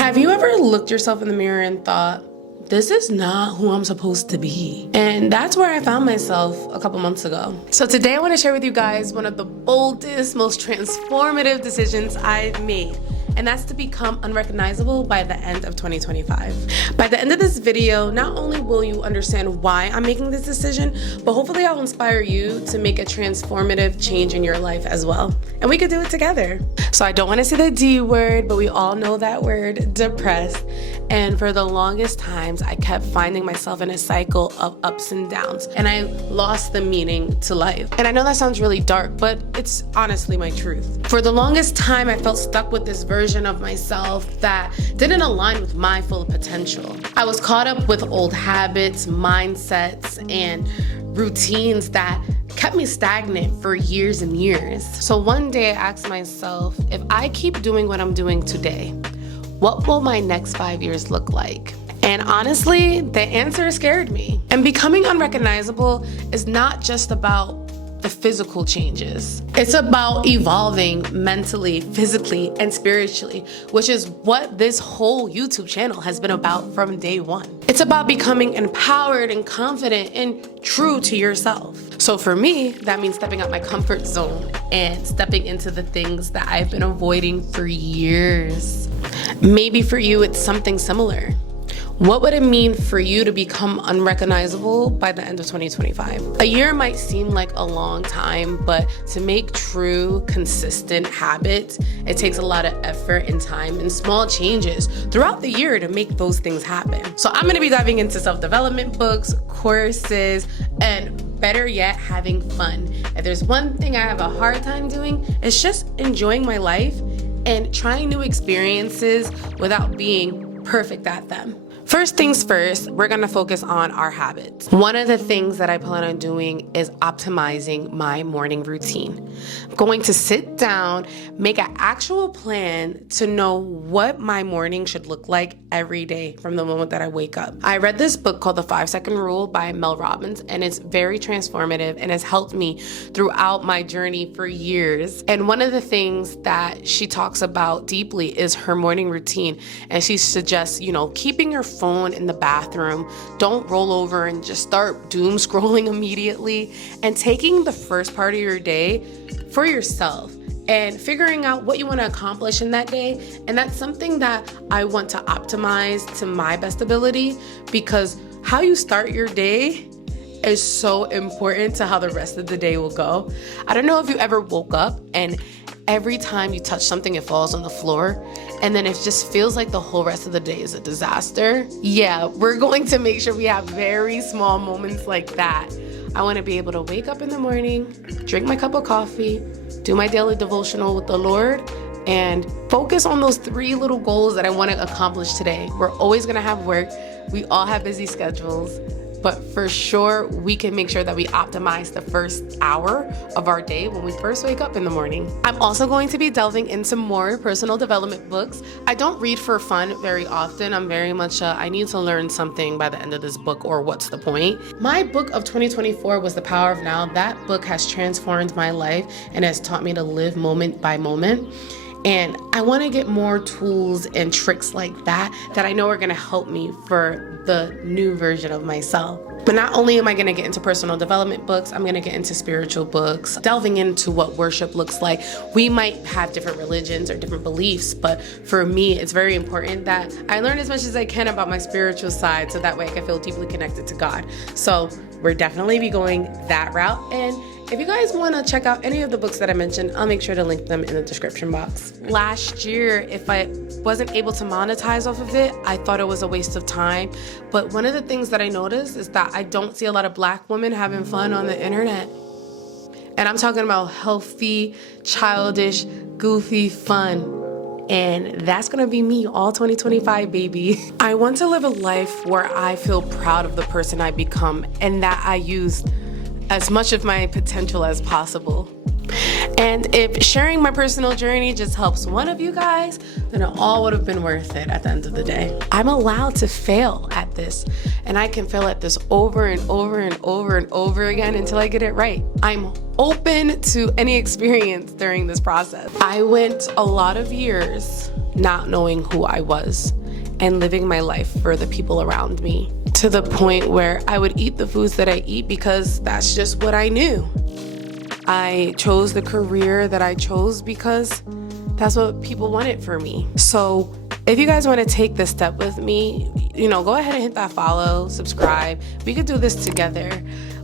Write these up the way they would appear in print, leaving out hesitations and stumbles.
Have you ever looked yourself in the mirror and thought, this is not who I'm supposed to be? And that's where I found myself a couple months ago. So today I want to share with you guys one of the boldest, most transformative decisions I've made. And that's to become unrecognizable by the end of 2025. By the end of this video, not only will you understand why I'm making this decision, but hopefully I'll inspire you to make a transformative change in your life as well. And we could do it together. So I don't want to say the D word, but we all know that word, depressed. And for the longest times, I kept finding myself in a cycle of ups and downs, and I lost the meaning to life. And I know that sounds really dark, but it's honestly my truth. For the longest time, I felt stuck with this version of myself that didn't align with my full potential. I was caught up with old habits, mindsets, and routines that kept me stagnant for years and years. So one day I asked myself, if I keep doing what I'm doing today, what will my next 5 years look like? And honestly, the answer scared me. And becoming unrecognizable is not just about the physical changes. It's about evolving mentally, physically, and spiritually, which is what this whole YouTube channel has been about from day one. It's about becoming empowered and confident and true to yourself. So for me, that means stepping out my comfort zone and stepping into the things that I've been avoiding for years. Maybe for you, it's something similar. What would it mean for you to become unrecognizable by the end of 2025? A year might seem like a long time, but to make true, consistent habits, it takes a lot of effort and time and small changes throughout the year to make those things happen. So I'm gonna be diving into self-development books, courses, and better yet, having fun. If there's one thing I have a hard time doing, it's just enjoying my life and trying new experiences without being perfect at them. First things first, we're gonna focus on our habits. One of the things that I plan on doing is optimizing my morning routine. I'm going to sit down, make an actual plan to know what my morning should look like every day from the moment that I wake up. I read this book called The 5-Second Rule by Mel Robbins, and it's very transformative and has helped me throughout my journey for years. And one of the things that she talks about deeply is her morning routine. And she suggests, keeping your phone in the bathroom, don't roll over and just start doom scrolling immediately, and taking the first part of your day for yourself and figuring out what you want to accomplish in that day. And that's something that I want to optimize to my best ability, because how you start your day is so important to how the rest of the day will go. I don't know if you ever woke up and every time you touch something, it falls on the floor, and then it just feels like the whole rest of the day is a disaster. Yeah, we're going to make sure we have very small moments like that. I want to be able to wake up in the morning, drink my cup of coffee, do my daily devotional with the Lord, and focus on those 3 little goals that I want to accomplish today. We're always going to have work. We all have busy schedules. But for sure, we can make sure that we optimize the first hour of our day when we first wake up in the morning. I'm also going to be delving into more personal development books. I don't read for fun very often. I'm very much I need to learn something by the end of this book, or what's the point? My book of 2024 was The Power of Now. That book has transformed my life and has taught me to live moment by moment. And I want to get more tools and tricks like that I know are going to help me for the new version of myself. But not only am I going to get into personal development books, I'm going to get into spiritual books, delving into what worship looks like. We might have different religions or different beliefs, but for me, it's very important that I learn as much as I can about my spiritual side, so that way I can feel deeply connected to God. So we're definitely be going that route. And if you guys want to check out any of the books that I mentioned, I'll make sure to link them in the description box. Last year, if I wasn't able to monetize off of it, I thought it was a waste of time. But one of the things that I noticed is that I don't see a lot of Black women having fun on the internet. And I'm talking about healthy, childish, goofy fun. And that's gonna be me all 2025, baby. I want to live a life where I feel proud of the person I become and that I use as much of my potential as possible. And if sharing my personal journey just helps one of you guys, then it all would have been worth it at the end of the day. I'm allowed to fail at this, and I can fail at this over and over and over and over again until I get it right. I'm open to any experience during this process. I went a lot of years not knowing who I was and living my life for the people around me, to the point where I would eat the foods that I eat because that's just what I knew. I chose the career that I chose because that's what people wanted for me. So if you guys want to take this step with me, go ahead and hit that follow, subscribe. We could do this together.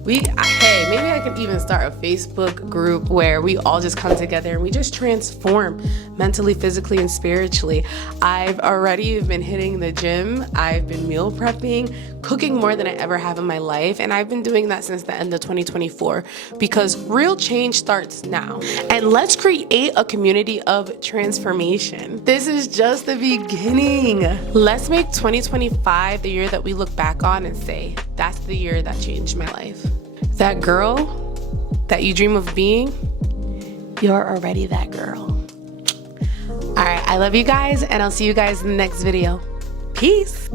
Hey, maybe I can even start a Facebook group where we all just come together and we just transform mentally, physically, and spiritually. I've already been hitting the gym. I've been meal prepping, cooking more than I ever have in my life. And I've been doing that since the end of 2024 because real change starts now. And let's create a community of transformation. This is just the beginning. Let's make 2025 the year that we look back on and say, that's the year that changed my life. That girl that you dream of being, you're already that girl. All right, I love you guys, and I'll see you guys in the next video. Peace.